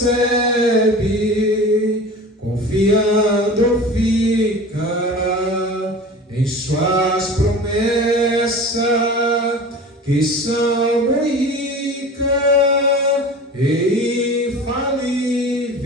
recebe, confiando fica em suas promessas, que são ricas e infalíveis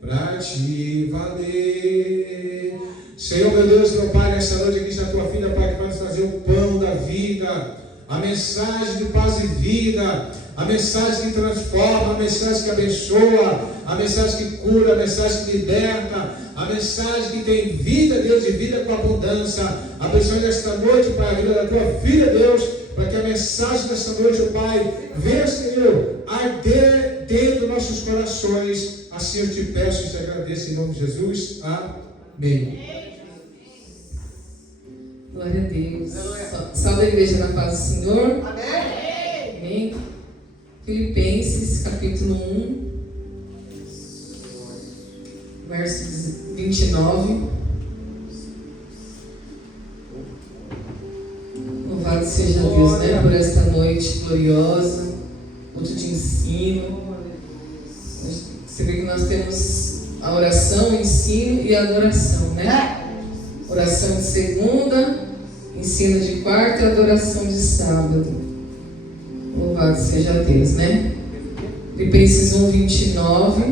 para te valer. Senhor, meu Deus, meu Pai, nessa noite aqui está a tua filha, Pai, que vai nos trazer o pão da vida, a mensagem de paz e vida, a mensagem que transforma, a mensagem que abençoa, a mensagem que cura, a mensagem que liberta, a mensagem que tem vida, Deus, e vida com abundância. Abençoe nesta noite, Pai, a vida da tua filha, Deus, para que a mensagem desta noite, oh Pai, venha, Senhor, arder dentro dos nossos corações. Assim eu te peço e te agradeço em nome de Jesus. Amém. Glória a Deus. Salve a igreja na paz do Senhor. Amém. Amém. Filipenses capítulo 1, verso 29. Louvado seja Deus, né, por esta noite gloriosa, noite de ensino. Você vê que nós temos a oração, o ensino e a adoração, né? Oração de segunda, ensino de quarta e adoração de sábado. Louvado seja Deus, né? Filipenses 1, 29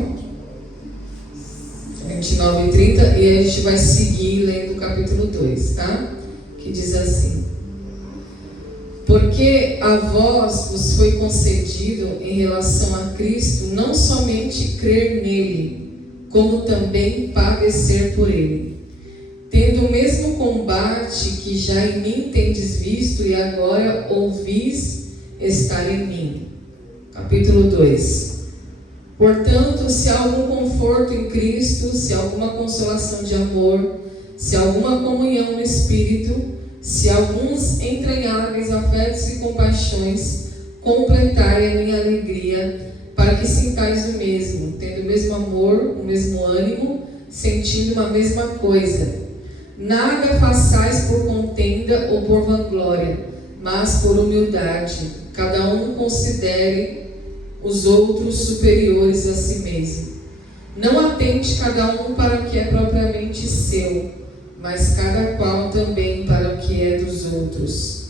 e 30, e aí a gente vai seguir lendo o capítulo 2, tá? Que diz assim: porque a vós vos foi concedido em relação a Cristo não somente crer nele, como também padecer por ele, tendo o mesmo combate que já em mim tendes visto e agora ouvis estar em mim. Capítulo 2. Portanto, se há algum conforto em Cristo, se há alguma consolação de amor, se há alguma comunhão no Espírito, se há alguns entranháveis afetos e compaixões, completai a minha alegria, para que sintais o mesmo, tendo o mesmo amor, o mesmo ânimo, sentindo uma mesma coisa. Nada façais por contenda ou por vanglória, mas por humildade. Cada um considere os outros superiores a si mesmo. Não atente cada um para o que é propriamente seu, mas cada qual também para o que é dos outros.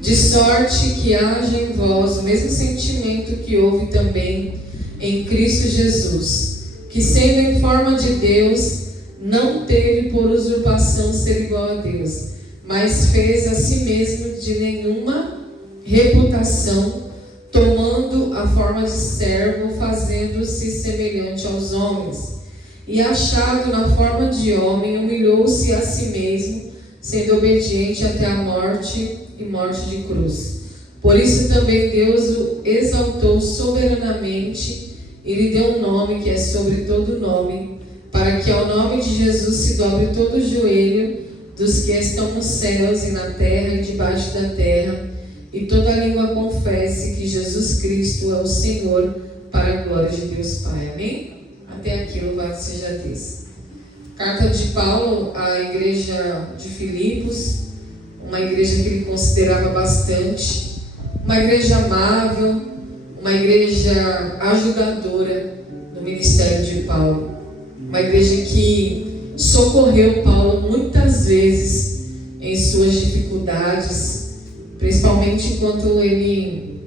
De sorte que haja em vós o mesmo sentimento que houve também em Cristo Jesus, que sendo em forma de Deus, não teve por usurpação ser igual a Deus, mas fez a si mesmo de nenhuma reputação, tomando a forma de servo, fazendo-se semelhante aos homens. E achado na forma de homem, humilhou-se a si mesmo, sendo obediente até a morte e morte de cruz. Por isso também Deus o exaltou soberanamente e lhe deu um nome que é sobre todo nome, para que ao nome de Jesus se dobre todo o joelho dos que estão nos céus e na terra e debaixo da terra, e toda língua confesse que Jesus Cristo é o Senhor, para a glória de Deus Pai. Amém? Até aqui, louvado seja Deus. Carta de Paulo à igreja de Filipos, uma igreja que ele considerava bastante, uma igreja amável, uma igreja ajudadora no ministério de Paulo, uma igreja que socorreu Paulo muitas vezes em suas dificuldades, principalmente enquanto ele,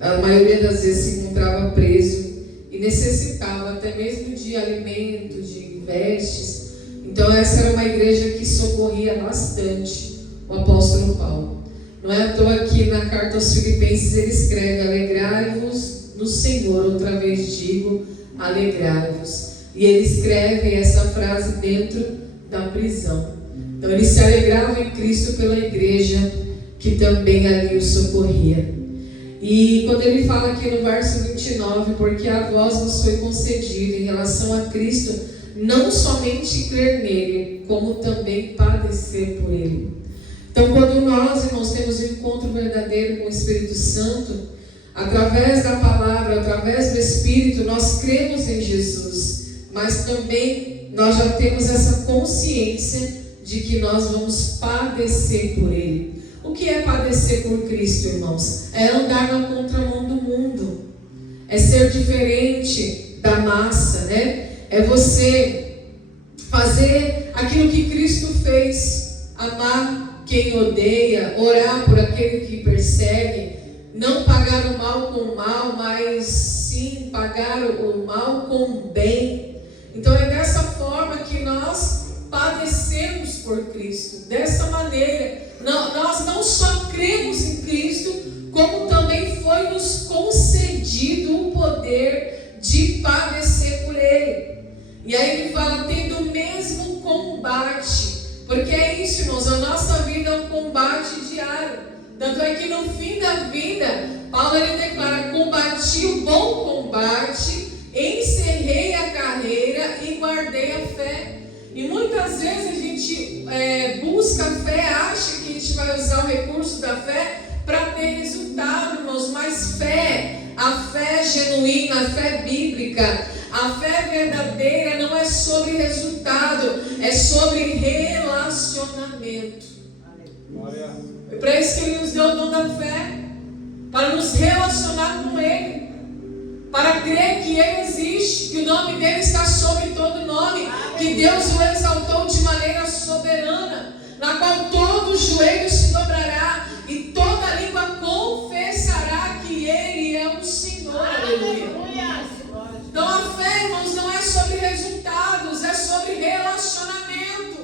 a maioria das vezes, se encontrava preso e necessitava até mesmo de alimento, de vestes. Então essa era uma igreja que socorria bastante o apóstolo Paulo. Não é à toa que na carta aos Filipenses ele escreve: alegrai-vos no Senhor, outra vez digo, alegrai-vos. E ele escreve essa frase dentro da prisão. Então ele se alegrava em Cristo pela igreja que também ali o socorria. E quando ele fala aqui no verso 29, porque a vós vos foi concedido em relação a Cristo, não somente crer nele, como também padecer por ele. Então quando nós, irmãos, temos um encontro verdadeiro com o Espírito Santo, através da palavra, através do Espírito, nós cremos em Jesus, mas também nós já temos essa consciência de que nós vamos padecer por ele. O que é padecer por Cristo, irmãos? É andar na contramão do mundo, é ser diferente da massa, né? É você fazer aquilo que Cristo fez, amar quem odeia, orar por aquele que persegue, não pagar o mal com o mal, mas sim pagar o mal com o bem. Então é dessa forma que nós padecemos por Cristo, dessa maneira. Nós não só cremos em Cristo, como também foi nos concedido o poder de padecer por Ele. E aí ele fala, tendo o mesmo combate, porque é isso, irmãos, a nossa vida é um combate diário. Tanto é que no fim da vida, Paulo ele declara, combati o bom combate, encerrei a carreira e guardei a fé. E muitas vezes a gente busca a fé, acha que a gente vai usar o recurso da fé para ter resultado, irmãos, mas a fé genuína, a fé bíblica, a fé verdadeira não é sobre resultado, é sobre relacionamento. É para isso que Ele nos deu o dom da fé, para nos relacionar com Ele, para crer que Ele existe, que o nome dEle está sobre todo nome, que Deus o exaltou de maneira soberana, na qual todo joelho se dobrará e toda língua confessará que Ele é o Senhor. Aleluia. Então a fé, irmãos, não é sobre resultados, é sobre relacionamento.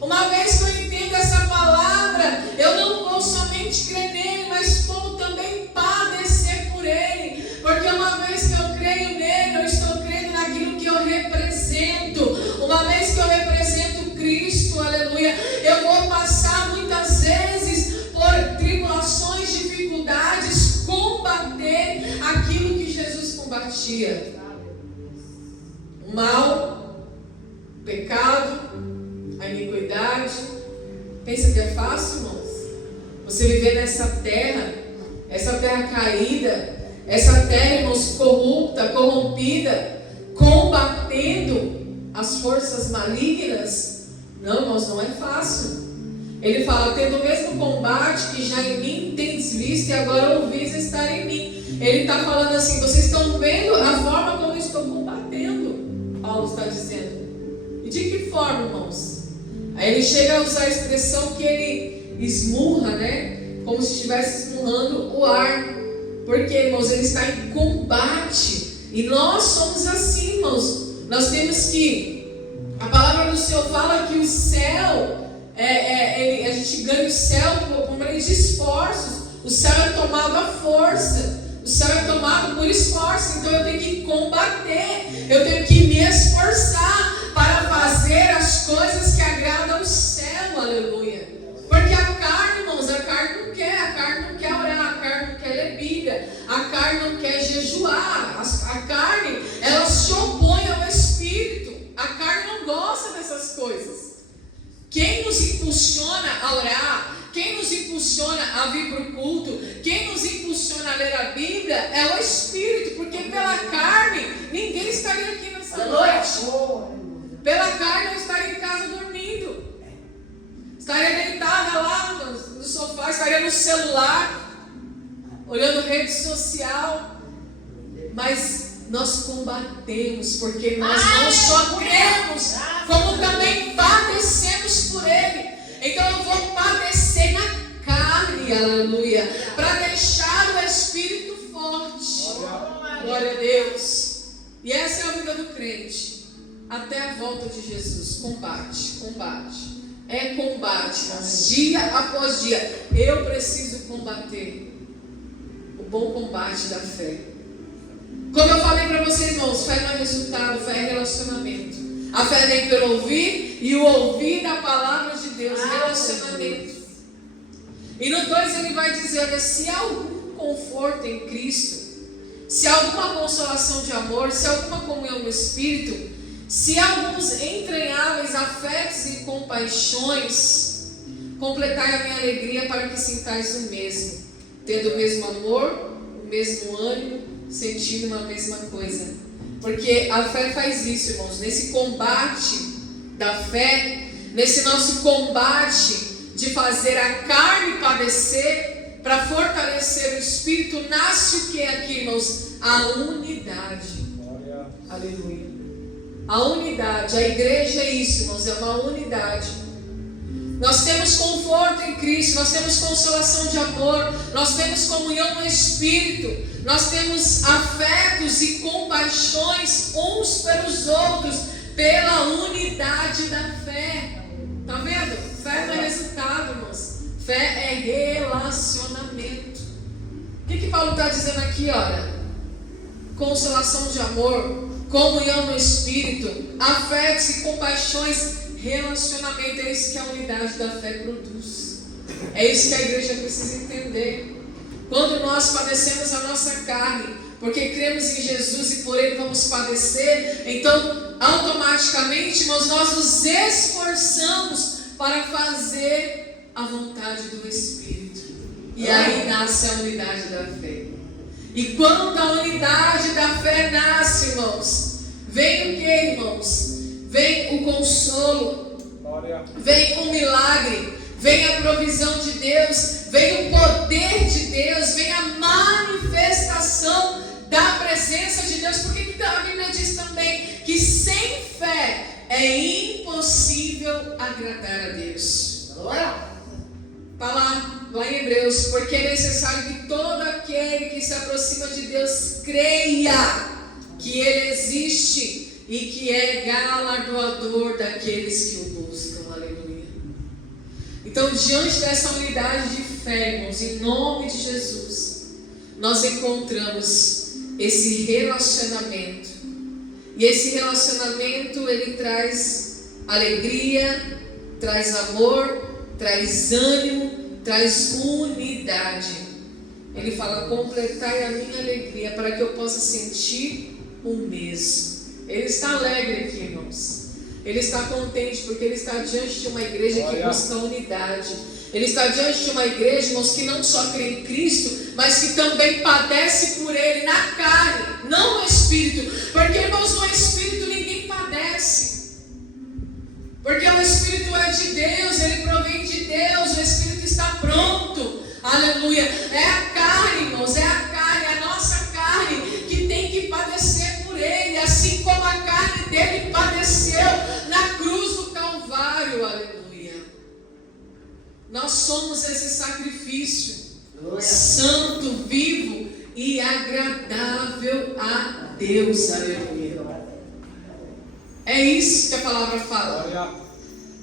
Uma vez que eu entendo essa palavra, eu não vou somente crer nele, mas como também padecer por ele. Porque uma vez que eu creio nele, eu estou crendo naquilo que eu represento. Uma vez que eu represento Cristo, aleluia, eu vou passar muitas vezes por tribulações, dificuldades, combater aquilo que Jesus combatia. O mal, o pecado, a iniquidade. Pensa que é fácil, irmãos? Você viver nessa terra, essa terra caída, essa terra, irmãos, corrupta, corrompida, combatendo as forças malignas? Não, irmãos, não é fácil. Ele fala, tendo o mesmo combate que já em mim tendes visto e agora ouvis estar em mim. Ele está falando assim, vocês estão vendo a forma como eu estou combatendo, Paulo está dizendo. E de que forma, irmãos? Aí ele chega a usar a expressão que ele esmurra, né? Como se estivesse esmurrando o ar. Porque, irmãos, ele está em combate. E nós somos assim, irmãos. Nós temos que... A palavra do Senhor fala que o céu... a gente ganha o céu por meio de esforços. O céu é tomado à força. O céu é tomado por esforço. Então eu tenho que combater. Eu tenho que me esforçar para fazer as coisas que agradam ao céu. Aleluia. Porque a carne, irmãos, a carne não quer. A carne não quer orar. A carne não quer ler Bíblia. A carne não quer jejuar. A carne, ela se opõe ao Espírito. A carne não gosta dessas coisas. Quem nos impulsiona a orar, quem nos impulsiona a vir para o culto, quem nos impulsiona a ler a Bíblia é o Espírito, porque pela carne ninguém estaria aqui nessa noite. Pela carne eu estaria em casa dormindo, estaria deitada lá no sofá, estaria no celular, olhando rede social, mas nós combatemos, porque nós não só cremos, como também padecemos por Ele. Então eu vou padecer na carne, aleluia, para deixar o Espírito forte. Glória a Deus. E essa é a vida do crente, até a volta de Jesus. Combate. É combate, dia após dia. Eu preciso combater o bom combate da fé. Como eu falei para vocês, irmãos, fé não é resultado, fé é relacionamento. A fé vem pelo ouvir, e o ouvir da palavra de Deus, relacionamento. E no 2 ele vai dizer, olha, se há algum conforto em Cristo, se há alguma consolação de amor, se há alguma comunhão no Espírito, se há alguns entranháveis afetos e compaixões, completai a minha alegria para que sintais o mesmo, tendo o mesmo amor, o mesmo ânimo, sentindo uma mesma coisa. Porque a fé faz isso, irmãos. Nesse combate da fé, nesse nosso combate de fazer a carne padecer, para fortalecer o Espírito, nasce o que aqui, irmãos? A unidade. Aleluia. A unidade, a igreja é isso, irmãos, é uma unidade. Nós temos conforto em Cristo, nós temos consolação de amor, nós temos comunhão no Espírito, nós temos afetos e compaixões uns pelos outros, pela unidade da fé. Tá vendo? Fé não é resultado, irmãos. Fé é relacionamento. O que Paulo está dizendo aqui, olha? Consolação de amor, comunhão no Espírito, afetos e compaixões, relacionamento. É isso que a unidade da fé produz. É isso que a igreja precisa entender. Quando nós padecemos a nossa carne, porque cremos em Jesus e por Ele vamos padecer, então automaticamente, irmãos, nós nos esforçamos para fazer a vontade do Espírito. E aí nasce a unidade da fé. E quando a unidade da fé nasce, irmãos, vem o que, irmãos? Vem o consolo, vem o milagre, vem a provisão de Deus, vem o poder de Deus, vem a manifestação da presença de Deus. Por que a Bíblia diz também que sem fé é impossível agradar a Deus? Está lá em Hebreus, porque é necessário que todo aquele que se aproxima de Deus creia que Ele existe e que é galardoador daqueles que o buscam. Aleluia. Então, diante dessa unidade de fé, irmãos, em nome de Jesus, nós encontramos esse relacionamento. E esse relacionamento, ele traz alegria, traz amor, traz ânimo, traz unidade. Ele fala: completai a minha alegria, para que eu possa sentir o mesmo. Ele está alegre aqui, irmãos. Ele está contente porque ele está diante de uma igreja que busca unidade. Ele está diante de uma igreja, irmãos, que não só crê em Cristo, mas que também padece por Ele na carne, não no Espírito. Porque, irmãos, no Espírito ninguém padece. Porque o Espírito é de Deus, ele provém de Deus, o Espírito está pronto. Aleluia. É a carne, irmãos, é a carne, a nossa carne que tem que padecer por Ele, assim como a carne dele padeceu na cruz do Calvário. Aleluia. Nós somos esse sacrifício santo, vivo e agradável a Deus. Aleluia. É isso que a palavra fala.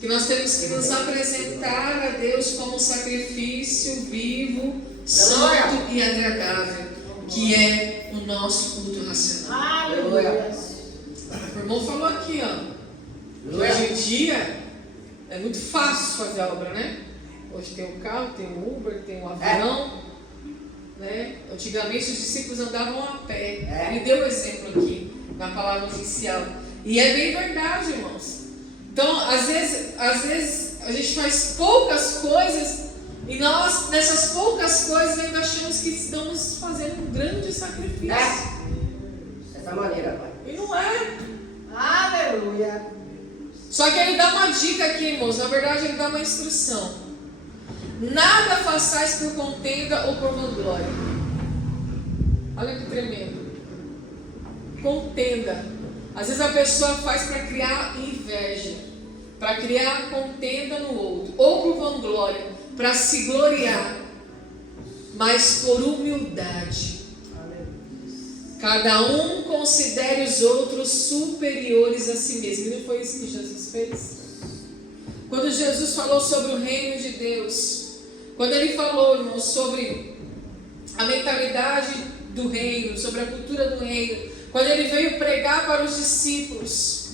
Que nós temos que nos apresentar a Deus como um sacrifício vivo, santo e agradável, que é o nosso culto racional. O irmão falou aqui, ó, hoje em dia é muito fácil fazer a obra, né? Hoje tem o carro, tem o Uber, tem o avião, né? Antigamente os discípulos andavam a pé. Ele deu o exemplo aqui na palavra oficial. E é bem verdade, irmãos. Então, às vezes a gente faz poucas coisas e nós, nessas poucas coisas, ainda achamos que estamos fazendo um grande sacrifício. Dessa maneira, pai. E não é. Aleluia. Só que ele dá uma dica aqui, irmãos. Na verdade, ele dá uma instrução. Nada façais por contenda ou por vanglória. Olha que tremendo. Contenda. Às vezes a pessoa faz para criar inveja, para criar contenda no outro, ou por vanglória, para se gloriar, mas por humildade. Cada um considere os outros superiores a si mesmo. E não foi isso que Jesus fez? Quando Jesus falou sobre o reino de Deus, quando ele falou, irmãos, sobre a mentalidade do reino, sobre a cultura do reino, quando ele veio pregar para os discípulos,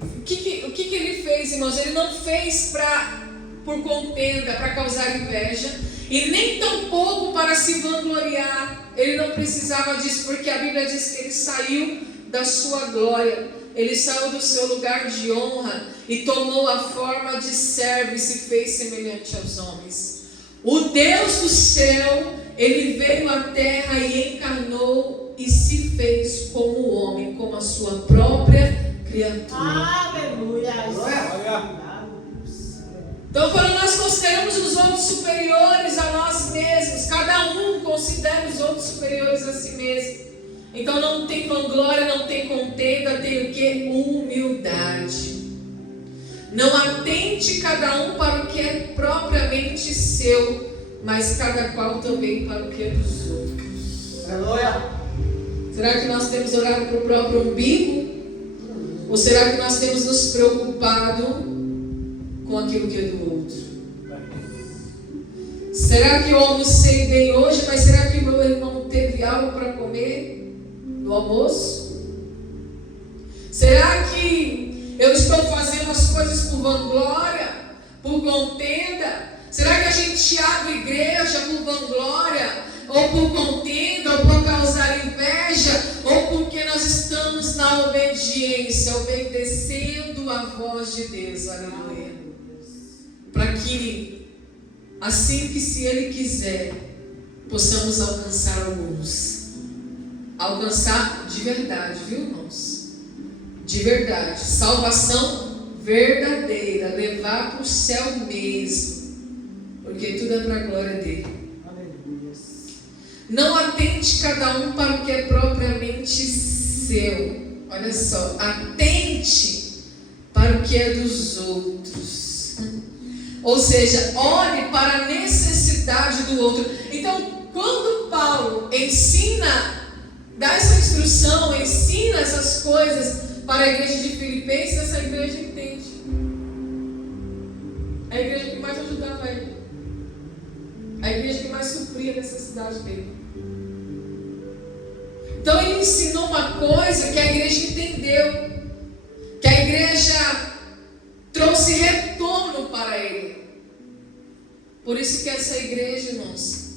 o que ele fez, irmãos? Ele não fez por contenda, para causar inveja, e nem tampouco para se vangloriar. Ele não precisava disso, porque a Bíblia diz que ele saiu da sua glória, ele saiu do seu lugar de honra e tomou a forma de servo e se fez semelhante aos homens. O Deus do céu, ele veio à terra e encarnou e se fez como homem, como a sua própria criatura. Aleluia. Então, quando nós consideramos os homens superiores a nós mesmos, cada um considera os outros superiores a si mesmo. Então não tem vanglória, não tem contenda, tem o que? Humildade. Não atente cada um para o que é propriamente seu, mas cada qual também para o que é dos outros. Aleluia. Será que nós temos olhado para o próprio umbigo? Ou será que nós temos nos preocupado com aquilo que é do outro? Será que eu almocei bem hoje, mas será que meu irmão teve algo para comer no almoço? Será que eu estou fazendo as coisas por vanglória, por contenda? Será que a gente abre igreja por vanglória, ou por contenda, ou por causar inveja, ou porque nós estamos na obediência, obedecendo a voz de Deus? Aleluia. Para que, assim que se Ele quiser, possamos alcançar alguns. Alcançar de verdade, viu, irmãos? De verdade. Salvação verdadeira. Levar para o céu mesmo. Porque tudo é para a glória dele. Aleluia. Não atente cada um para o que é propriamente seu. Olha só. Atente para o que é dos outros. Ou seja, olhe para a necessidade do outro. Então, quando Paulo ensina, dá essa instrução, ensina essas coisas para a igreja de Filipenses, essa igreja entende. A igreja que mais ajudava ele. A igreja que mais supria a necessidade dele. Então ele ensinou uma coisa que a igreja entendeu. Que a igreja trouxe retorno para ele. Por isso que essa igreja, irmãos,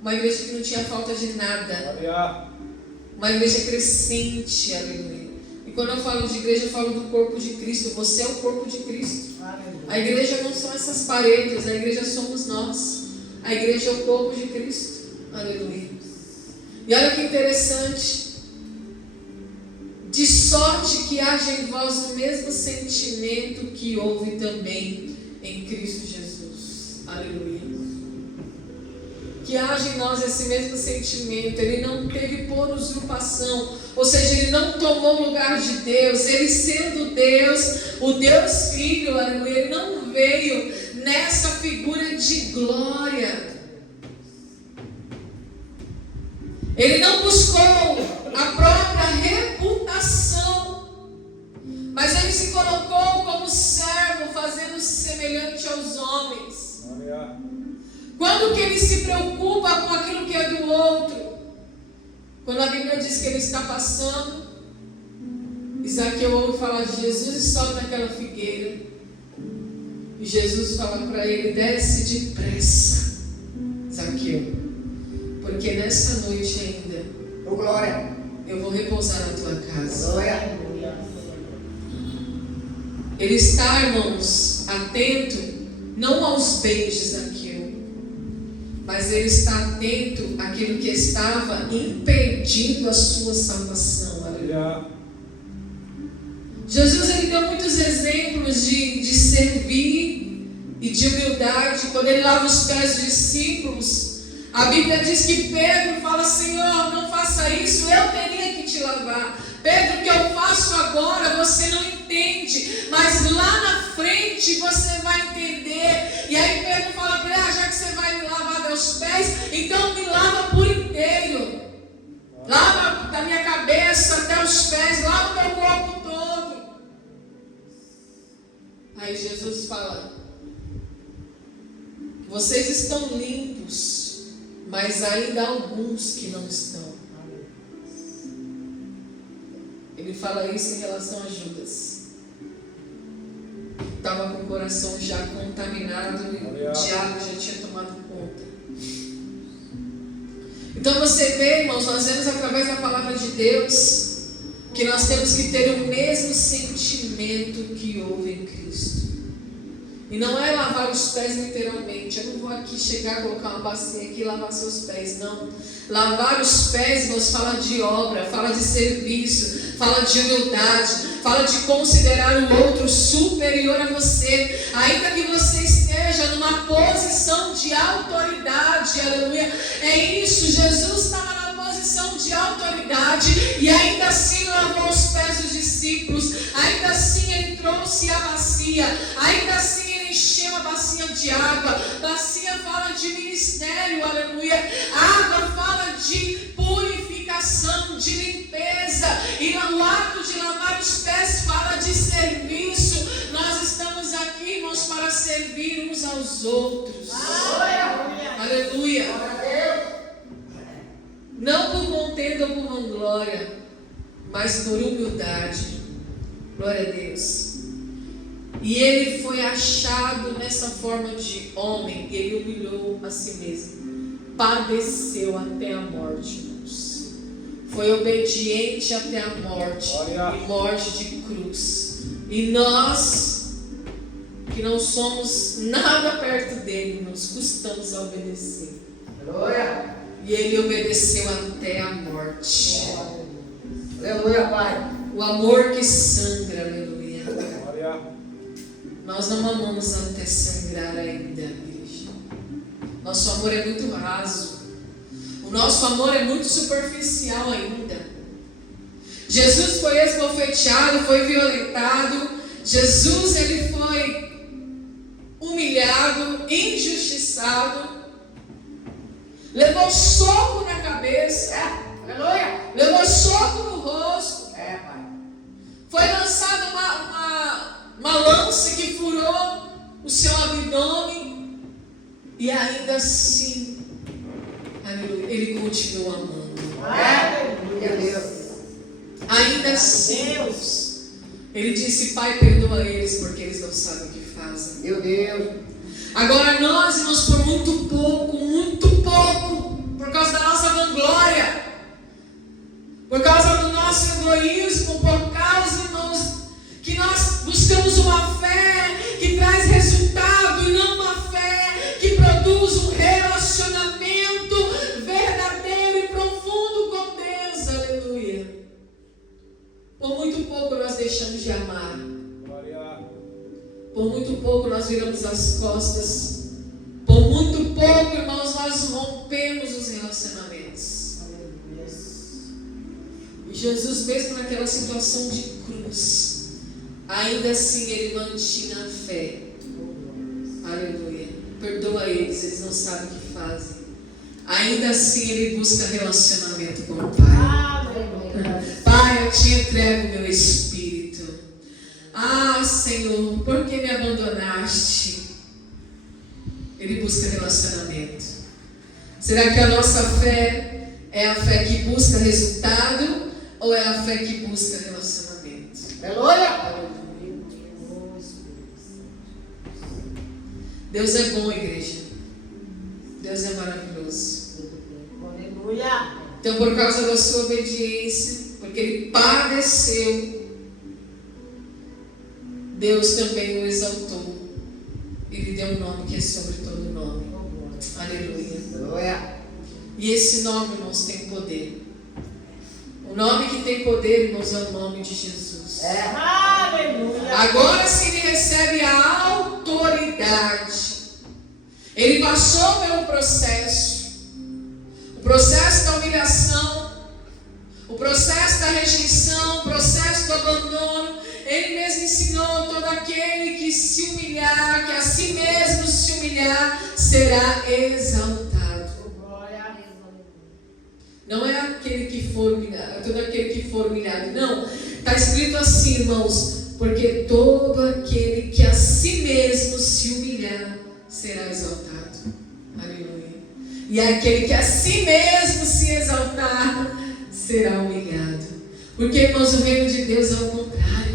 uma igreja que não tinha falta de nada. Uma igreja crescente, aleluia. E quando eu falo de igreja, eu falo do corpo de Cristo. Você é o corpo de Cristo. A igreja não são essas paredes, a igreja somos nós. A igreja é o corpo de Cristo. Aleluia. E olha que interessante. De sorte que haja em vós o mesmo sentimento que houve também em Cristo Jesus. Aleluia. Que haja em nós esse mesmo sentimento. Ele não teve por usurpação, ou seja, ele não tomou o lugar de Deus. Ele sendo Deus, o Deus Filho, aleluia, ele não veio nessa figura de glória. Ele não buscou a própria reputação, mas ele se colocou como servo, fazendo-se semelhante aos homens. Quando que ele se preocupa com aquilo que é do outro? Quando a Bíblia diz que ele está passando, Zaqueu ouve falar de Jesus e sobe naquela figueira. E Jesus fala para ele: desce depressa, Zaqueu, porque nessa noite ainda eu vou repousar na tua casa. Ele está, irmãos, atento não aos bens de Zaqueu, mas ele está atento àquilo que estava impedindo a sua salvação. Aleluia. Jesus, ele deu muitos exemplos de servir e de humildade. Quando ele lava os pés dos discípulos, a Bíblia diz que Pedro fala: Senhor, não faça isso, eu teria que te lavar. Pedro, o que eu faço agora você não entende, mas lá na frente você vai entender. E aí Pedro fala para ele: já que você vai me lavar meus pés, então me lava por inteiro. Lava da minha cabeça até os pés, lava o meu corpo todo. Aí Jesus fala: vocês estão limpos, mas ainda há alguns que não estão. Ele fala isso em relação a Judas. Estava com o coração já contaminado e o diabo já tinha tomado conta. Então você vê, irmãos, nós vemos através da palavra de Deus que nós temos que ter o mesmo sentimento que houve em Cristo. E não é lavar os pés literalmente. Eu não vou aqui chegar, colocar uma bacia aqui e lavar seus pés, não. Lavar os pés, irmãos, fala de obra, fala de serviço, fala de humildade, fala de considerar o outro superior a você, ainda que você esteja numa posição de autoridade, aleluia. É isso, Jesus estava na posição de autoridade e ainda assim lavou os pés dos discípulos, ainda assim ele trouxe a bacia, ainda assim ele encheu a bacia de água. Bacia fala de ministério, aleluia. Água fala de purificação, de limpeza, e no ato de lavar os pés fala de serviço. Nós estamos aqui, irmãos, para servir uns aos outros. Aleluia. Não por contenda ou por vanglória, mas por humildade. Glória a Deus. E ele foi achado nessa forma de homem, e ele humilhou a si mesmo, padeceu até a morte, irmãos. Foi obediente até a morte, e morte de cruz. E nós, que não somos nada perto dele, nos custamos a obedecer. Aleluia. E ele obedeceu até a morte. Aleluia, Pai. O amor que sangra, aleluia. Nós não amamos até sangrar ainda, igreja. Nosso amor é muito raso. O nosso amor é muito superficial ainda. Jesus foi esbofeteado, foi violentado. Jesus, ele foi humilhado, injustiçado. Levou soco na cabeça. Aleluia. Levou soco no rosto. Pai. Foi lançada uma lança que furou o seu abdômen. E ainda assim, aleluia, ele continuou amando. Aleluia, Deus. Ainda assim, ele disse: Pai, perdoa eles, porque eles não sabem o que fazem. Meu Deus. Agora nós, irmãos, por muito pouco, por causa da nossa vanglória, por causa do nosso egoísmo, por causa, irmãos, que nós buscamos uma fé que traz resultado e não uma fé que produz um relacionamento verdadeiro e profundo com Deus, aleluia. Por muito pouco nós deixamos de amar. Por muito pouco nós viramos as costas. Por muito pouco, irmãos, nós rompemos os relacionamentos. E Jesus, mesmo naquela situação de cruz, ainda assim ele mantinha a fé. Aleluia. Perdoa eles não sabem o que fazem. Ainda assim ele busca relacionamento com o Pai. Pai, eu te entrego meu espírito. Ah, Senhor, por que me abandonaste? Ele busca relacionamento. Será que a nossa fé é a fé que busca resultado ou é a fé que busca relacionamento? Aleluia. Deus é bom, igreja. Deus é maravilhoso. Aleluia. Então, por causa da sua obediência, porque ele padeceu, Deus também o exaltou. Ele deu um nome que é sobre todo nome. Aleluia. Aleluia. E esse nome, irmãos, tem poder. O nome que tem poder, irmãos, é o nome de Jesus. Aleluia. Agora sim ele recebe a autoridade. Ele passou pelo processo. O processo da humilhação, o processo da rejeição, o processo do abandono. Ele mesmo ensinou: todo aquele que se humilhar, que a si mesmo se humilhar, será exaltado. Não é aquele que for humilhado, todo aquele que for humilhado. Não, está escrito assim, irmãos: porque todo aquele que a si mesmo se humilhar, será exaltado. Aleluia. E aquele que a si mesmo se exaltar, será humilhado. Porque, irmãos, o reino de Deus é o contrário.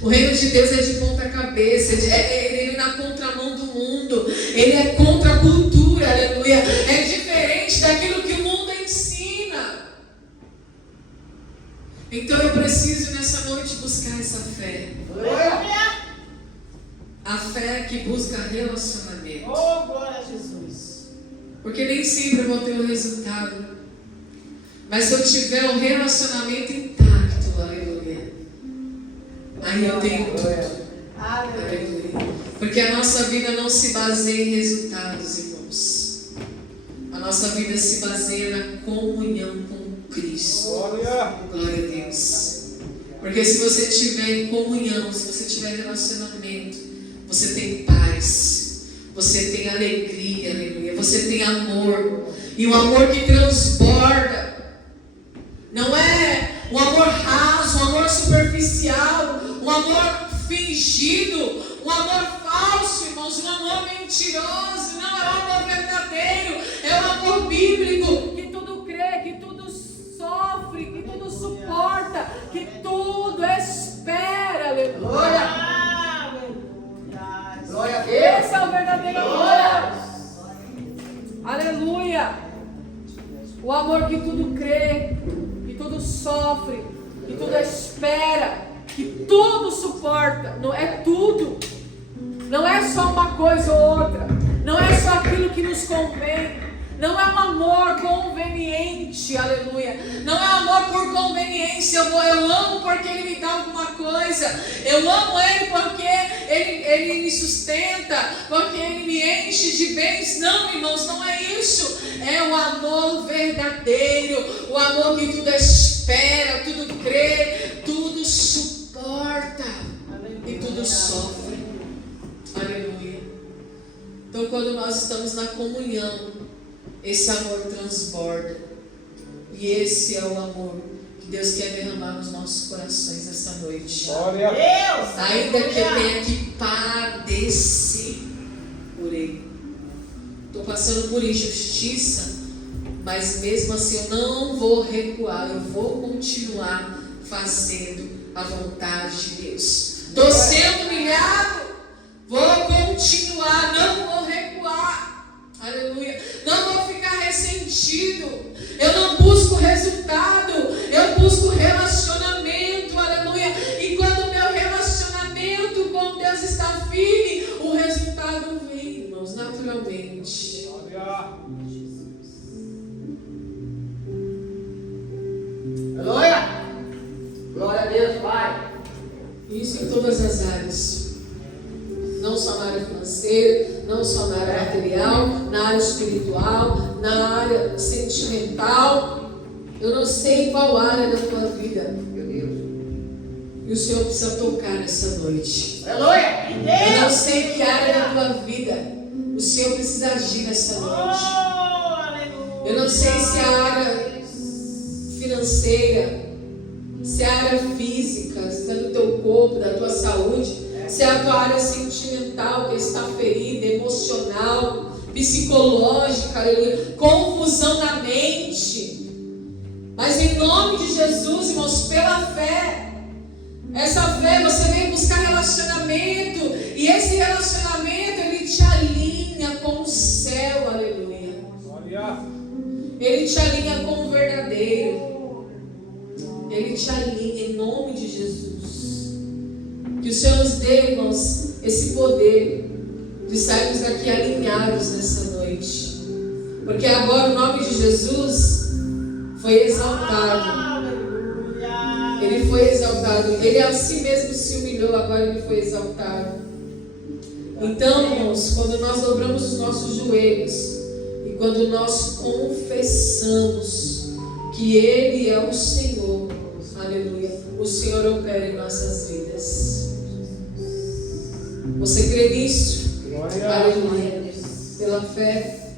O reino de Deus é de ponta cabeça, ele é na contramão do mundo, ele é contra a cultura, aleluia. É diferente daquilo que o mundo ensina. Então eu preciso nessa noite buscar essa fé. A fé que busca relacionamento. Oh, glória a Jesus. Porque nem sempre eu vou ter o resultado. Mas se eu tiver um relacionamento intacto, Aí eu tenho tudo. Aleluia. Porque a nossa vida não se baseia em resultados, irmãos. A nossa vida se baseia na comunhão com Cristo. Glória a Deus. Porque se você tiver em comunhão, se você tiver relacionamento, você tem paz, você tem alegria, aleluia. Você tem amor. E um amor que transborda. Não é um amor raso, um amor superficial, um amor fingido, um amor falso, irmãos, um amor mentiroso. Não, é um amor verdadeiro, é um amor bíblico, que tudo crê, que tudo sofre, que tudo suporta, que tudo espera, aleluia. Glória a Deus. Esse é o verdadeiro amor. Aleluia. O amor que tudo crê, que tudo sofre, que tudo espera, que tudo suporta. Não é tudo. Não é só uma coisa ou outra. Não é só aquilo que nos convém. Não é um amor conveniente, aleluia. Não é amor por conveniência. Eu amo porque Ele me dá alguma coisa. Eu amo Ele porque Ele me sustenta, porque Ele me enche de bens. Não, irmãos, não é isso. É o amor verdadeiro. O amor que tudo espera, tudo crê, tudo suporta e tudo sofre. Aleluia. Então, quando nós estamos na comunhão, esse amor transborda. E esse é o amor que Deus quer derramar nos nossos corações essa noite. Glória a Deus. Ainda que eu tenha que padecer por Ele. Estou passando por injustiça, mas mesmo assim eu não vou recuar. Eu vou continuar fazendo a vontade de Deus. Estou sendo humilhado, vou continuar, não vou recuar. Aleluia. Não vou ficar ressentido. Eu não busco resultado. Eu busco relacionamento. Aleluia. E quando o meu relacionamento com Deus está firme, o resultado vem, irmãos, naturalmente. Aleluia. Glória a Deus, Pai. Isso em todas as áreas. Não só na área financeira, não só na área material, na área espiritual, na área sentimental. Eu não sei qual área da tua vida, meu Deus, e o Senhor precisa tocar nessa noite. Aleluia. Eu não sei que área da tua vida o Senhor precisa agir nessa noite. Eu não sei se é a área financeira, se é a área física, se é do teu corpo, da tua saúde, se é a tua área sentimental que está ferida, emocional, psicológica, confusão na mente. Mas em nome de Jesus, irmãos, pela fé, essa fé você vem buscar relacionamento, e esse relacionamento ele te alinha com o céu, aleluia. Ele te alinha com o verdadeiro. Ele te alinha em nome de Jesus. Que o Senhor nos dê, irmãos, esse poder de sairmos daqui alinhados nessa noite. Porque agora o nome de Jesus foi exaltado. Ele foi exaltado. Ele a si mesmo se humilhou, agora ele foi exaltado. Então, irmãos, quando nós dobramos os nossos joelhos e quando nós confessamos que Ele é o Senhor, aleluia, o Senhor opera em nossas vidas. Você crê nisso? Aleluia. Pela fé.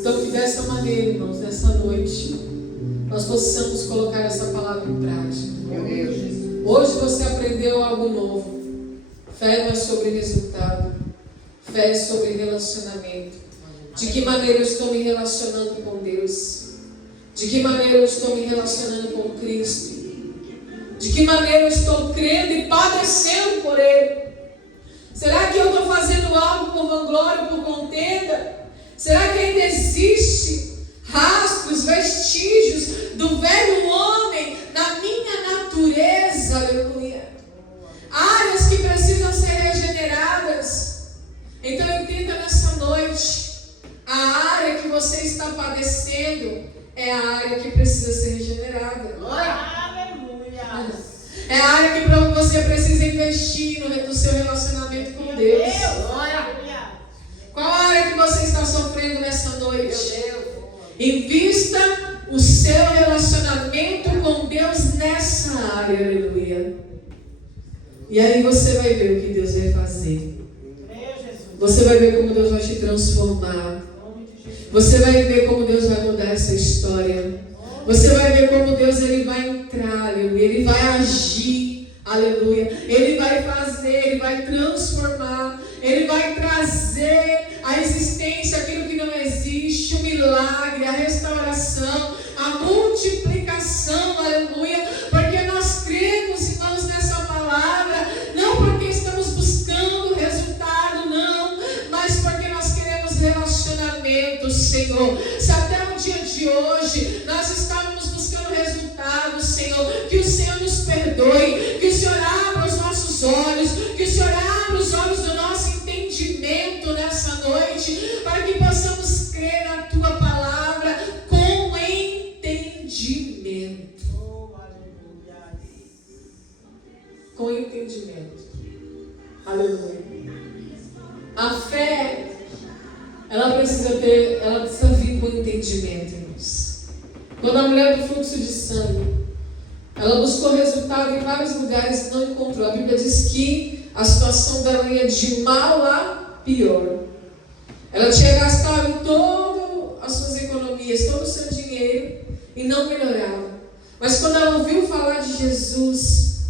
Então que dessa maneira, irmãos, nessa noite, nós possamos colocar essa palavra em prática. Hoje você aprendeu algo novo. Fé não é sobre resultado. Fé é sobre relacionamento. De que maneira eu estou me relacionando com Deus? De que maneira eu estou me relacionando com Cristo? De que maneira eu estou crendo e padecendo por Ele? Será que eu estou fazendo algo por vanglória, por contenda? Será que ainda existe rastros, vestígios do velho homem na minha natureza? Aleluia. Áreas que precisam ser regeneradas. Então entenda nessa noite, a área que você está padecendo é a área que precisa ser regenerada. Aleluia. É a área que você precisa investir no seu relacionamento com Deus. Qual a área que você está sofrendo nessa noite? Invista o seu relacionamento com Deus nessa área, aleluia. E aí você vai ver o que Deus vai fazer. Você vai ver como Deus vai te transformar. Você vai ver como Deus vai mudar essa história. Você vai ver como Deus ele vai entrar, aleluia. Ele vai agir, aleluia. Ele vai fazer, ele vai transformar. Ele vai trazer à existência aquilo que não existe, o milagre, a restauração, a multiplicação, aleluia. Porque nós cremos, irmãos, nessa palavra, não porque estamos buscando resultado, não, mas porque nós queremos relacionamento, Senhor. Se até o dia de hoje nós estávamos buscando resultados, Senhor, que o Senhor nos perdoe, que o Senhor abra os nossos olhos, que o Senhor abra os olhos do nosso entendimento nessa noite, para que possamos crer na Tua palavra com entendimento. Com entendimento. Aleluia. A fé, ela precisa vir com entendimento, irmãos. Quando a mulher do fluxo de sangue, ela buscou resultado em vários lugares e não encontrou. A Bíblia diz que a situação dela ia de mal a pior. Ela tinha gastado todas as suas economias, todo o seu dinheiro e não melhorava. Mas quando ela ouviu falar de Jesus,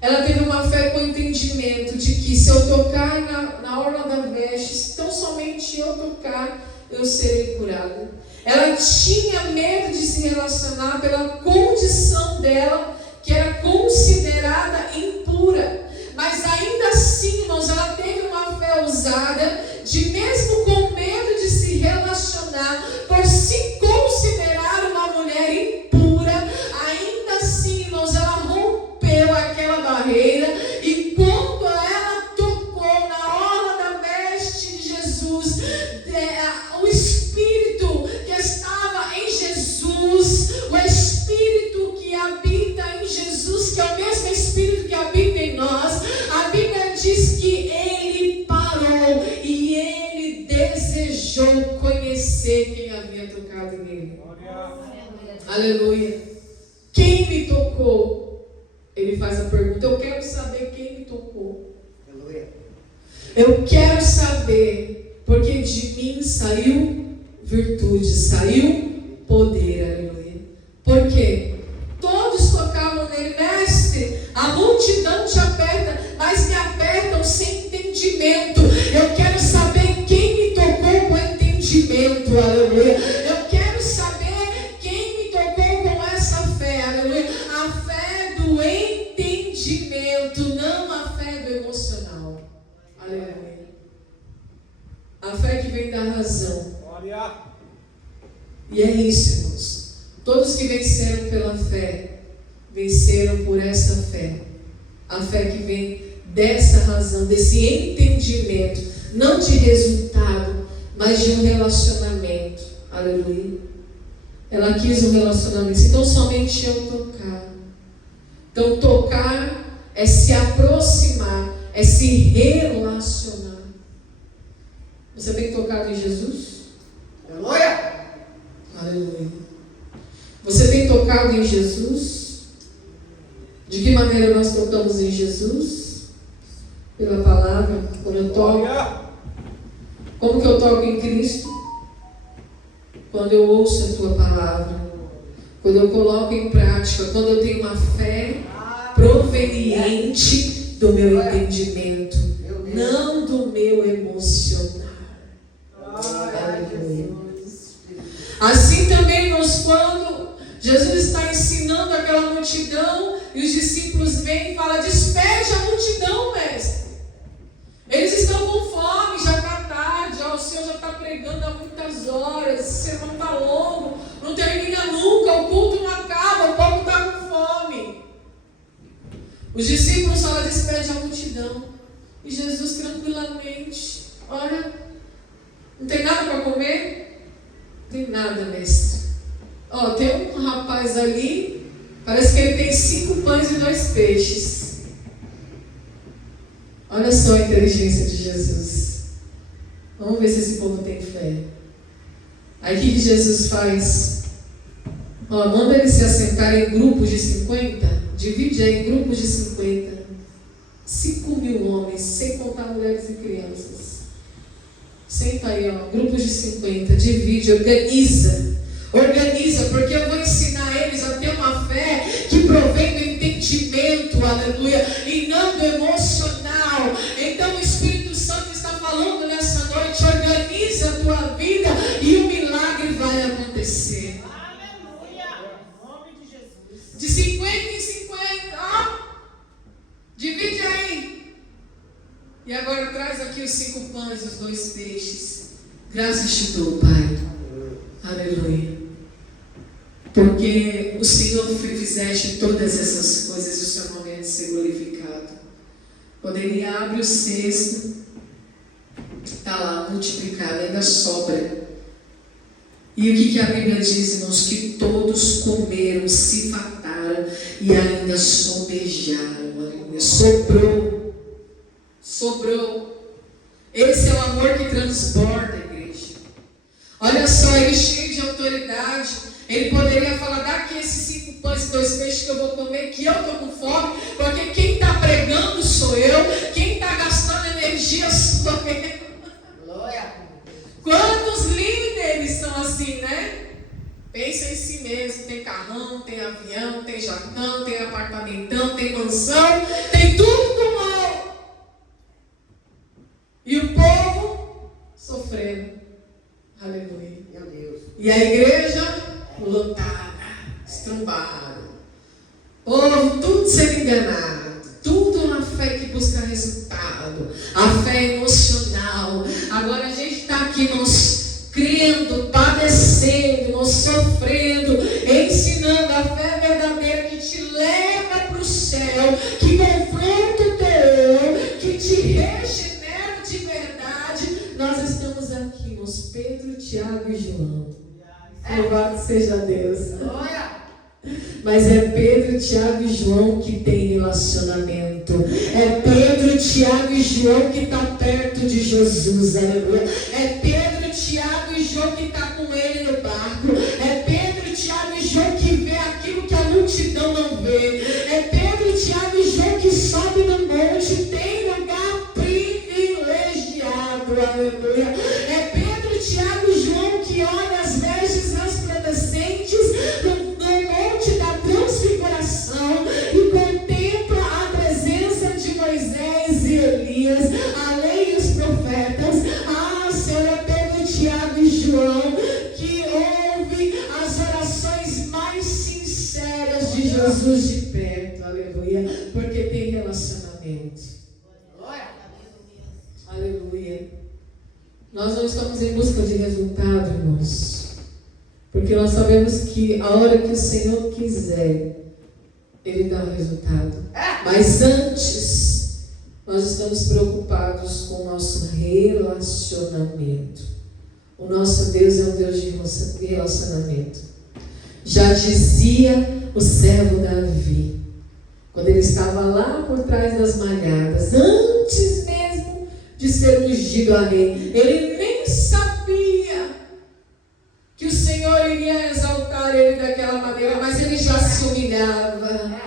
ela teve uma fé com entendimento de que se eu tocar na orla da veste, se tão somente eu tocar, eu serei curada. Ela tinha medo de se relacionar pela condição dela, que era considerada impura. Mas ainda assim, irmãos, ela teve uma fé ousada, de mesmo com medo de se relacionar, por se considerar uma mulher impura, ainda assim, irmãos, ela rompeu aquela barreira, e quando ela tocou na orla da veste de Jesus, o Espírito que estava em Jesus, o Espírito que habita em Jesus, que é o mesmo Espírito que habita em nós, a Bíblia diz que ele parou e ele desejou conhecer quem havia tocado nele. Aleluia. Quem me tocou? Ele faz a pergunta. Eu quero saber quem me tocou. Eu quero saber, porque de mim saiu virtude, saiu poder. Aleluia. Por quê? Todos tocavam nele, mestre, a multidão te aperta, mas me apertam sem entendimento. Eu quero saber quem me tocou com entendimento, aleluia. Eu quero saber quem me tocou com essa fé, aleluia. A fé do entendimento, não a fé do emocional, aleluia. A fé que vem da razão. E é isso, irmãos. Todos que venceram pela fé, venceram por essa fé. A fé que vem dessa razão, desse entendimento, não de resultado, mas de um relacionamento. Aleluia. Ela quis um relacionamento. Então somente eu tocar. Então tocar é se aproximar, é se relacionar. Você tem tocado em Jesus? Aleluia. Aleluia. Você tem tocado em Jesus? De que maneira nós tocamos em Jesus? Pela palavra. Quando eu toco. Como que eu toco em Cristo? Quando eu ouço a tua palavra. Quando eu coloco em prática. Quando eu tenho uma fé proveniente do meu entendimento. Não do meu emocional. Aleluia. Assim também, irmãos, quando Jesus está ensinando aquela multidão e os discípulos vêm e falam: despede a multidão, mestre. Eles estão com fome, já está tarde, o Senhor já está pregando há muitas horas, esse sermão está longo, não termina nunca, o culto não acaba, o povo está com fome. Os discípulos falam: despede a multidão. E Jesus tranquilamente: olha, não tem nada para comer? Não tem nada, mestre. Tem um rapaz ali Parece que ele tem 5 pães e 2 peixes. Olha só a inteligência de Jesus. Vamos ver se esse povo tem fé. Aí o que Jesus faz? Manda eles se assentar em grupos de 50. Divide aí em grupos de 50. 5.000 homens, sem contar mulheres e crianças. Senta aí, grupos de 50. Divide, organiza. Organiza, porque eu vou ensinar eles a ter uma fé que provém do entendimento, aleluia, e não do emocional. Então o Espírito Santo está falando nessa noite: organiza a tua vida e o milagre vai acontecer. Aleluia. Em nome de Jesus. De 50 em 50, divide aí. E agora traz aqui os 5 pães e os 2 peixes. Graças te dou, Pai. Aleluia. Porque o Senhor fizeste todas essas coisas e o seu nome é de ser glorificado. Quando ele abre o cesto, está lá multiplicado, ainda sobra. E o que a Bíblia diz, irmãos? Que todos comeram, se fartaram e ainda sobejaram. Aleluia. Sobrou. Sobrou. Esse é o amor que transborda, igreja. Olha só, ele cheio de autoridade. Ele poderia falar: dá aqui esses 5 pães e 2 peixes que eu vou comer, que eu estou com fome, porque quem está pregando sou eu, quem está gastando energia sou eu. Glória. Quantos líderes são assim, né? Pensa em si mesmo: tem carrão, tem avião, tem jacão, tem apartamentão, tem mansão, tem tudo com mão. E o povo sofrendo. Aleluia. Meu Deus. E a igreja lotada, estrumbada. Povo tudo sendo enganado. Tudo uma fé que busca resultado. A fé emocional. Agora a gente está aqui, irmãos, crendo, padecendo, irmãos, sofrendo, ensinando a fé verdadeira que te leva para o céu, que confronta o teu, que te regenera de verdade. Nós estamos aqui, irmãos, Pedro, Tiago e João. Louvado seja Deus. Glória. Mas é Pedro, Tiago e João que tem relacionamento. É Pedro, Tiago e João que está perto de Jesus. Aleluia. É Pedro, Tiago e João que está com ele no barco. É Pedro, Tiago e João que vê aquilo que a multidão não vê. É Pedro, Tiago e João que sobe no monte, tem lugar privilegiado. Aleluia. É Pedro, Tiago e João que olha as vestes resplandecentes no monte da transfiguração e contempla a presença de Moisés e Elias, a lei e os profetas. Senhor, é Pedro, Tiago e João que ouve as orações mais sinceras de Jesus de perto. Aleluia. Porque tem relacionamento. Glória. Aleluia. Nós não estamos em busca de resultado, irmãos, porque nós sabemos que a hora que o Senhor quiser, Ele dá o resultado. Mas antes, nós estamos preocupados com o nosso relacionamento. O nosso Deus é um Deus de relacionamento. Já dizia o servo Davi, quando ele estava lá por trás das malhadas, antes mesmo de ser ungido a rei, ele nem sabia que o Senhor iria exaltar ele daquela maneira, mas ele já se humilhava.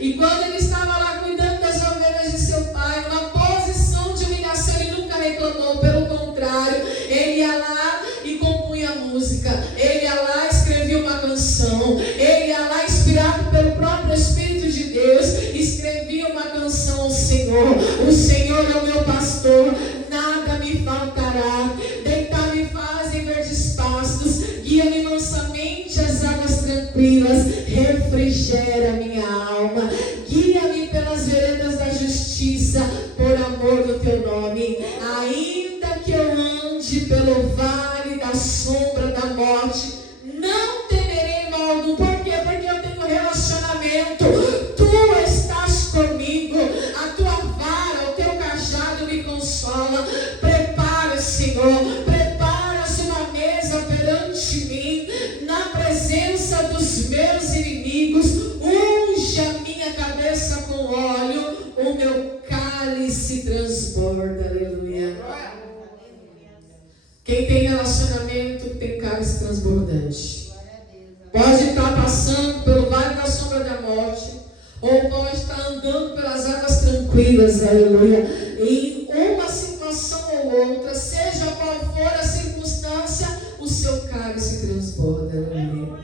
E quando ele estava lá cuidando das ovelhas de seu pai, numa posição de humilhação, ele nunca reclamou, pelo contrário, ele ia lá e compunha música, ele ia lá e escrevia uma canção, ele ia lá inspirado pelo próprio Espírito de Deus, escrevia uma canção ao Senhor. O Senhor é o meu pastor, nada me faltará. Deitar-me faz em verdes pastos, guia-me mansamente às águas tranquilas, refrigera minha alma, guia-me pelas veredas da justiça, por amor do teu nome. Ainda que eu ande pelo vale da sombra da morte, não temerei mal algum. Por quê? Porque eu tenho relacionamento. Tu estás comigo, a tua vara, o teu cajado me consola. Prepara, Senhor, prepara-se uma mesa perante mim, na presença dos meus inimigos. transbordante. Pode estar passando pelo vale da sombra da morte, ou pode estar andando pelas águas tranquilas, aleluia, em uma situação ou outra, seja qual for a circunstância, o seu cálice transborda, aleluia.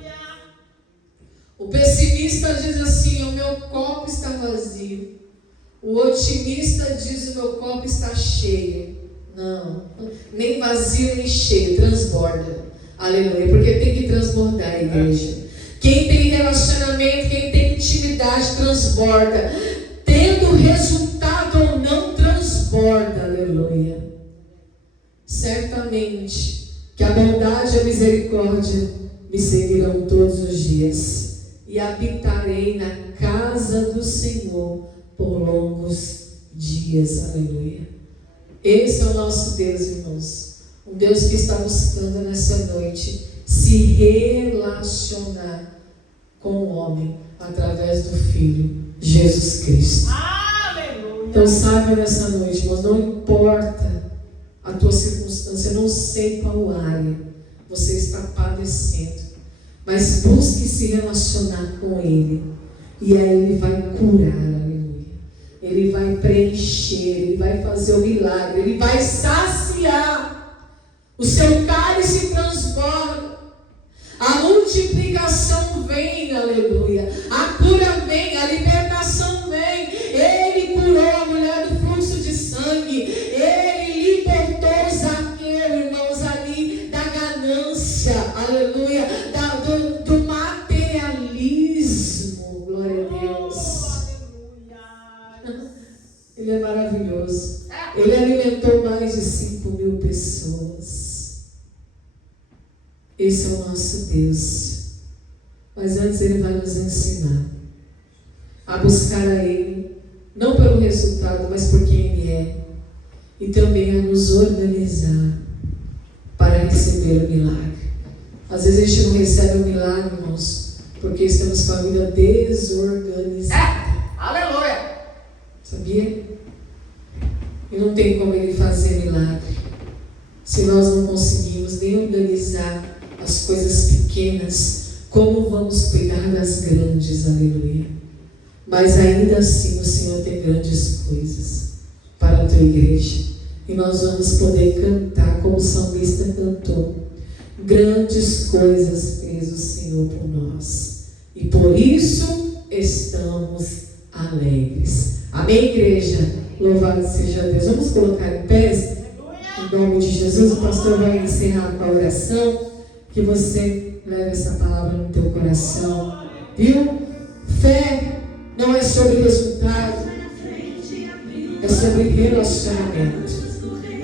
O pessimista diz assim: o meu copo está vazio. O otimista diz: o meu copo está cheio. Não, nem vazio nem cheio, transborda. Aleluia, porque tem que transbordar a igreja. Quem tem relacionamento, quem tem intimidade, transborda. Tendo resultado ou não, transborda. Aleluia. Certamente que a bondade e a misericórdia me seguirão todos os dias, e habitarei na casa do Senhor por longos dias. Aleluia. Esse é o nosso Deus, irmãos. Um Deus que está buscando nessa noite se relacionar com o homem através do Filho Jesus Cristo. Aleluia. Então saiba nessa noite, irmãos, não importa a tua circunstância, eu não sei qual área você está padecendo, mas busque se relacionar com Ele, e aí Ele vai curar, aleluia. Ele vai preencher, Ele vai fazer o milagre, Ele vai saciar. O seu cálice transborda, a multiplicação vem, aleluia, a cura vem, a libertação vem. Ele curou a mulher do fluxo de sangue, Ele libertou Zaqueu, irmãos, ali da ganância, aleluia, do materialismo, glória a Deus. Ele é maravilhoso. Ele alimentou mais de 5.000 pessoas. Esse é o nosso Deus. Mas antes Ele vai nos ensinar a buscar a Ele, não pelo resultado, mas por quem Ele é, e também a nos organizar para receber o milagre. Às vezes a gente não recebe o milagre, irmãos, porque estamos com a vida desorganizada. Aleluia. Sabia? E não tem como Ele fazer milagre se nós não conseguimos nem organizar as coisas pequenas. Como vamos cuidar das grandes, aleluia. Mas ainda assim o Senhor tem grandes coisas para a tua igreja, e nós vamos poder cantar como o salmista cantou: grandes coisas fez o Senhor por nós, e por isso estamos alegres. Amém, igreja? Louvado seja Deus. Vamos colocar em pé, em nome de Jesus. O pastor vai encerrar com a oração. Que você leve essa palavra no teu coração, viu? Fé não é sobre resultado, é sobre relacionamento.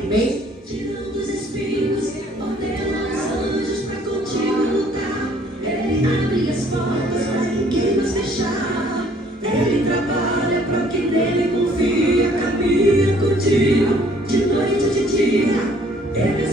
Amém? Tirando os espinhos, ordena os anjos para contigo lutar. Ele abre as portas para quem nos fechar. Ele trabalha para quem nele confia. Caminha contigo de noite e de dia. Ele